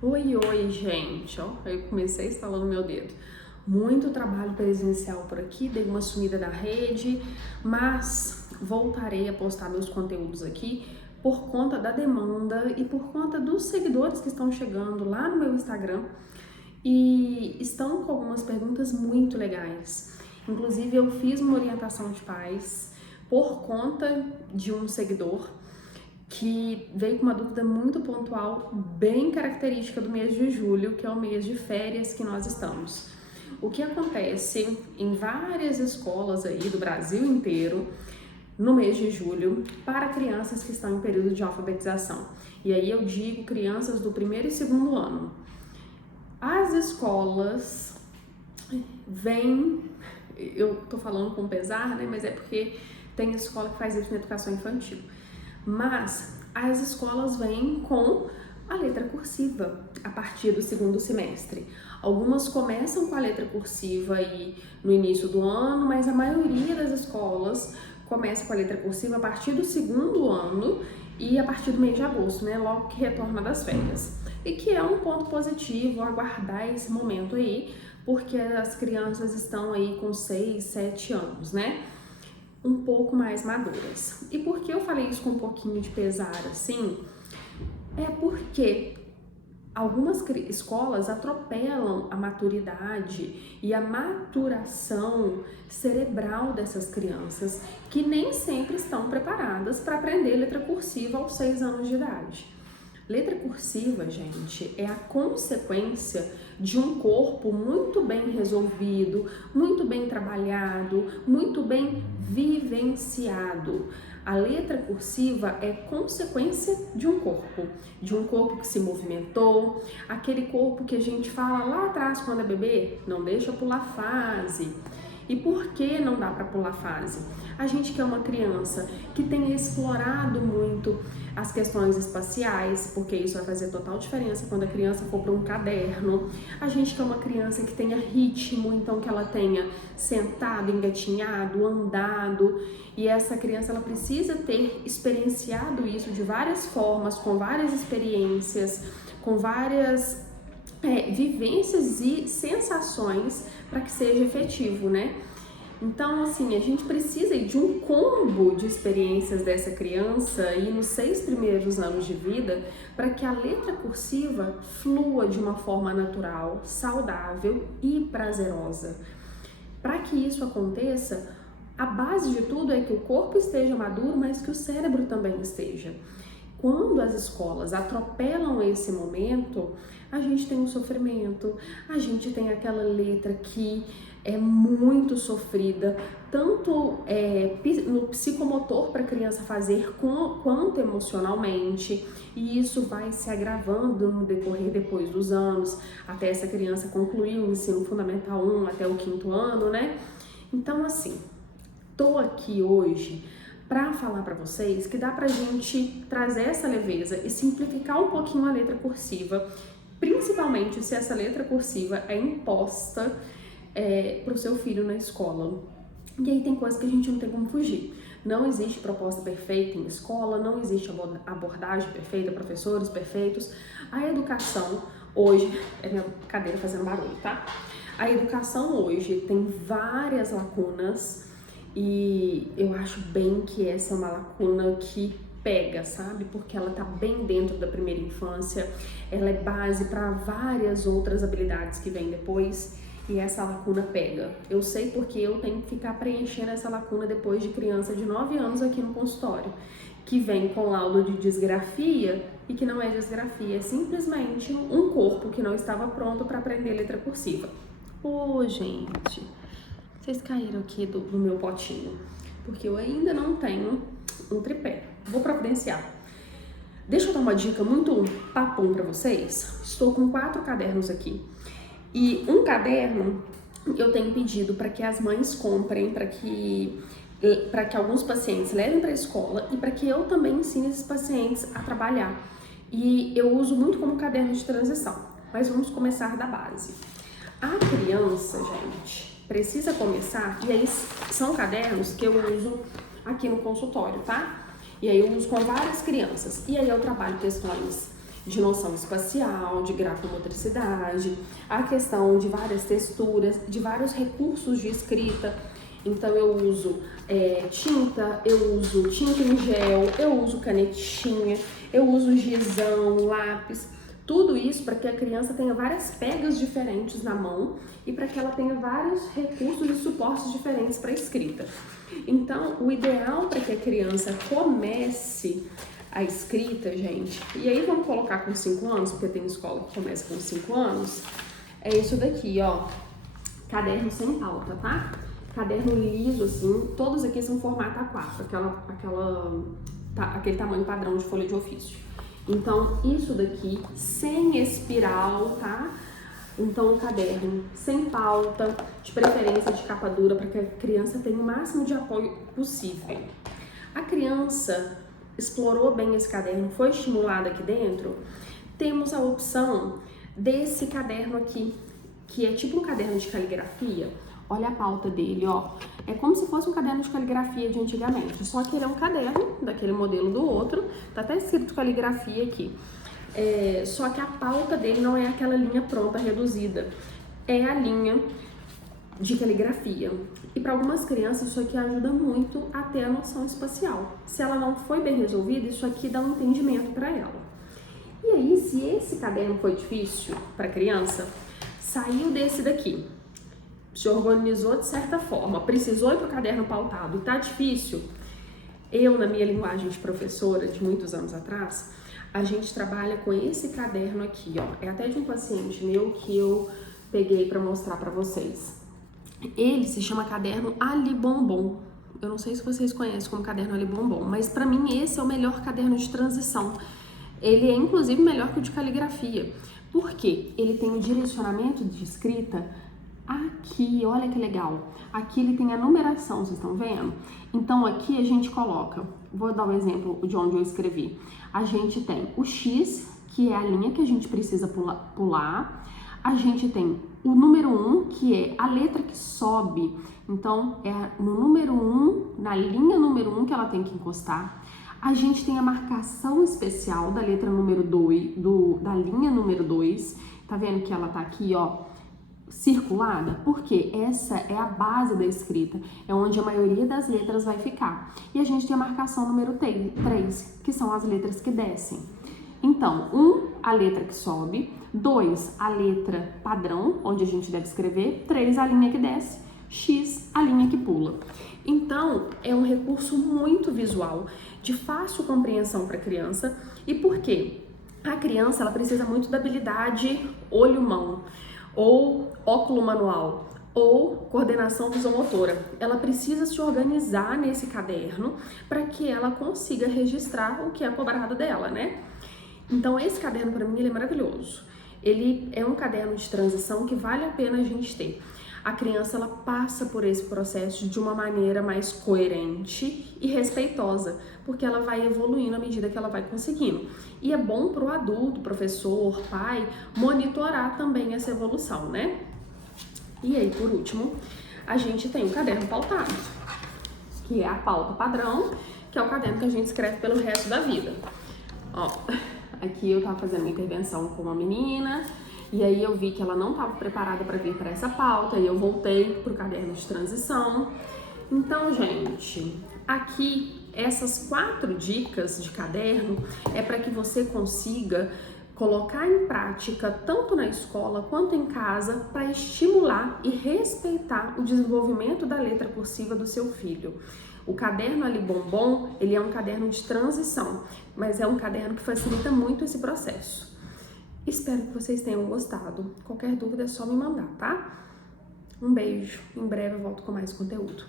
Oi, gente, ó, eu comecei instalando meu dedo. Muito trabalho presencial por aqui, dei uma sumida da rede, mas voltarei a postar meus conteúdos aqui por conta da demanda e por conta dos seguidores que estão chegando lá no meu Instagram e estão com algumas perguntas muito legais. Inclusive, eu fiz uma orientação de pais por conta de um seguidor que veio com uma dúvida muito pontual, bem característica do mês de julho, que é o mês de férias que nós estamos. O que acontece em várias escolas aí do Brasil inteiro no mês de julho para crianças que estão em período de alfabetização. E aí eu digo crianças do primeiro e segundo ano. As escolas vêm, eu tô falando com pesar, né, mas é porque tem escola que faz isso na educação infantil. Mas as escolas vêm com a letra cursiva a partir do segundo semestre. Algumas começam com a letra cursiva aí no início do ano, mas a maioria das escolas começa com a letra cursiva a partir do segundo ano e a partir do mês de agosto, né? Logo que retorna das férias. E que é um ponto positivo aguardar esse momento aí, porque as crianças estão aí com 6, 7 anos, né? Um pouco mais maduras. E por que eu falei isso com um pouquinho de pesar assim? É porque algumas escolas atropelam a maturidade e a maturação cerebral dessas crianças que nem sempre estão preparadas para aprender letra cursiva aos 6 anos de idade. Letra cursiva, gente, é a consequência de um corpo muito bem resolvido, muito bem trabalhado, muito bem vivenciado. A letra cursiva é consequência de um corpo que se movimentou, aquele corpo que a gente fala lá atrás quando é bebê, não deixa pular fase. E por que não dá para pular fase? A gente que é uma criança que tem explorado muito as questões espaciais, porque isso vai fazer total diferença quando a criança for para um caderno. A gente que é uma criança que tenha ritmo, então que ela tenha sentado, engatinhado, andado. E essa criança ela precisa ter experienciado isso de várias formas, com várias experiências, com várias vivências e sensações para que seja efetivo, né? Então, assim, a gente precisa de um combo de experiências dessa criança e nos 6 primeiros anos de vida para que a letra cursiva flua de uma forma natural, saudável e prazerosa. Para que isso aconteça, a base de tudo é que o corpo esteja maduro, mas que o cérebro também esteja. Quando as escolas atropelam esse momento, a gente tem um sofrimento, a gente tem aquela letra que é muito sofrida, tanto no psicomotor para a criança fazer quanto emocionalmente, e isso vai se agravando no decorrer depois dos anos, até essa criança concluir o ensino fundamental 1 até o 5º ano, né? Então, assim, tô aqui hoje para falar para vocês que dá pra gente trazer essa leveza e simplificar um pouquinho a letra cursiva, principalmente se essa letra cursiva é imposta para o seu filho na escola. E aí tem coisas que a gente não tem como fugir. Não existe proposta perfeita em escola, não existe abordagem perfeita, professores perfeitos. A educação hoje, é minha cadeira fazendo barulho, tá? A educação hoje tem várias lacunas e eu acho bem que essa é uma lacuna que pega, sabe? Porque ela tá bem dentro da primeira infância, ela é base para várias outras habilidades que vêm depois. E essa lacuna pega. Eu sei porque eu tenho que ficar preenchendo essa lacuna depois de criança de 9 anos aqui no consultório, que vem com laudo de disgrafia e que não é disgrafia, é simplesmente um corpo que não estava pronto para aprender letra cursiva. Ô, gente, vocês caíram aqui do meu potinho, porque eu ainda não tenho um tripé. Vou providenciar. Deixa eu dar uma dica muito papum para vocês. Estou com 4 cadernos aqui. E um caderno eu tenho pedido para que as mães comprem, para que alguns pacientes levem para a escola e para que eu também ensine esses pacientes a trabalhar. E eu uso muito como caderno de transição, mas vamos começar da base. A criança, gente, precisa começar, e aí são cadernos que eu uso aqui no consultório, tá? E aí eu uso com várias crianças, e aí eu trabalho questões de noção espacial, de grafomotricidade, a questão de várias texturas, de vários recursos de escrita. Então eu uso tinta, eu uso tinta em gel, eu uso canetinha, eu uso gizão, lápis, tudo isso para que a criança tenha várias pegas diferentes na mão e para que ela tenha vários recursos e suportes diferentes para a escrita. Então, o ideal para que a criança comece a escrita, gente, e aí vamos colocar com 5 anos, porque tem escola que começa com 5 anos, é isso daqui, ó, caderno sem pauta, tá? Caderno liso, assim, todos aqui são formato A4, aquele tamanho padrão de folha de ofício. Então, isso daqui, sem espiral, tá? Então, um caderno sem pauta, de preferência de capa dura, para que a criança tenha o máximo de apoio possível. A criança explorou bem esse caderno, foi estimulada aqui dentro, temos a opção desse caderno aqui, que é tipo um caderno de caligrafia. Olha a pauta dele, ó. É como se fosse um caderno de caligrafia de antigamente, só que ele é um caderno daquele modelo do outro, tá até escrito caligrafia aqui. Só que a pauta dele não é aquela linha pronta reduzida, é a linha de caligrafia. E para algumas crianças isso aqui ajuda muito a ter a noção espacial. Se ela não foi bem resolvida, isso aqui dá um entendimento para ela. E aí, se esse caderno foi difícil para a criança, saiu desse daqui, se organizou de certa forma, precisou ir para o caderno pautado e tá difícil, eu, na minha linguagem de professora de muitos anos atrás, a gente trabalha com esse caderno aqui, ó. É até de um paciente meu que eu peguei para mostrar para vocês. Ele se chama caderno Ali Bombom. Eu não sei se vocês conhecem como caderno Ali Bombom, mas para mim esse é o melhor caderno de transição. Ele é inclusive melhor que o de caligrafia. Por quê? Ele tem o direcionamento de escrita aqui, olha que legal. Aqui ele tem a numeração, vocês estão vendo? Então aqui a gente coloca, vou dar um exemplo de onde eu escrevi. A gente tem o X, que é a linha que a gente precisa pular. A gente tem o número 1, que é a letra que sobe. Então é no número 1, na linha número 1 que ela tem que encostar. A gente tem a marcação especial da letra número 2, da linha número 2. Tá vendo que ela tá aqui, ó, circulada? Porque essa é a base da escrita, é onde a maioria das letras vai ficar. E a gente tem a marcação número 3, que são as letras que descem. Então, 1, a letra que sobe, 2, a letra padrão, onde a gente deve escrever, 3, a linha que desce, X, a linha que pula. Então, é um recurso muito visual, de fácil compreensão para a criança. E por quê? A criança, ela precisa muito da habilidade olho-mão, ou óculo manual, ou coordenação visomotora. Ela precisa se organizar nesse caderno para que ela consiga registrar o que é cobrado dela, né? Então esse caderno para mim ele é maravilhoso. Ele é um caderno de transição que vale a pena a gente ter. A criança ela passa por esse processo de uma maneira mais coerente e respeitosa, porque ela vai evoluindo à medida que ela vai conseguindo. E é bom para o adulto, professor, pai, monitorar também essa evolução, né? E aí, por último, a gente tem o caderno pautado, que é a pauta padrão, que é o caderno que a gente escreve pelo resto da vida. Ó, aqui eu tava fazendo uma intervenção com uma menina, e aí eu vi que ela não estava preparada para vir para essa pauta, e eu voltei pro caderno de transição. Então, gente, aqui essas 4 dicas de caderno é para que você consiga colocar em prática tanto na escola quanto em casa para estimular e respeitar o desenvolvimento da letra cursiva do seu filho. O caderno Ali Bombom, ele é um caderno de transição, mas é um caderno que facilita muito esse processo. Espero que vocês tenham gostado. Qualquer dúvida é só me mandar, tá? Um beijo. Em breve eu volto com mais conteúdo.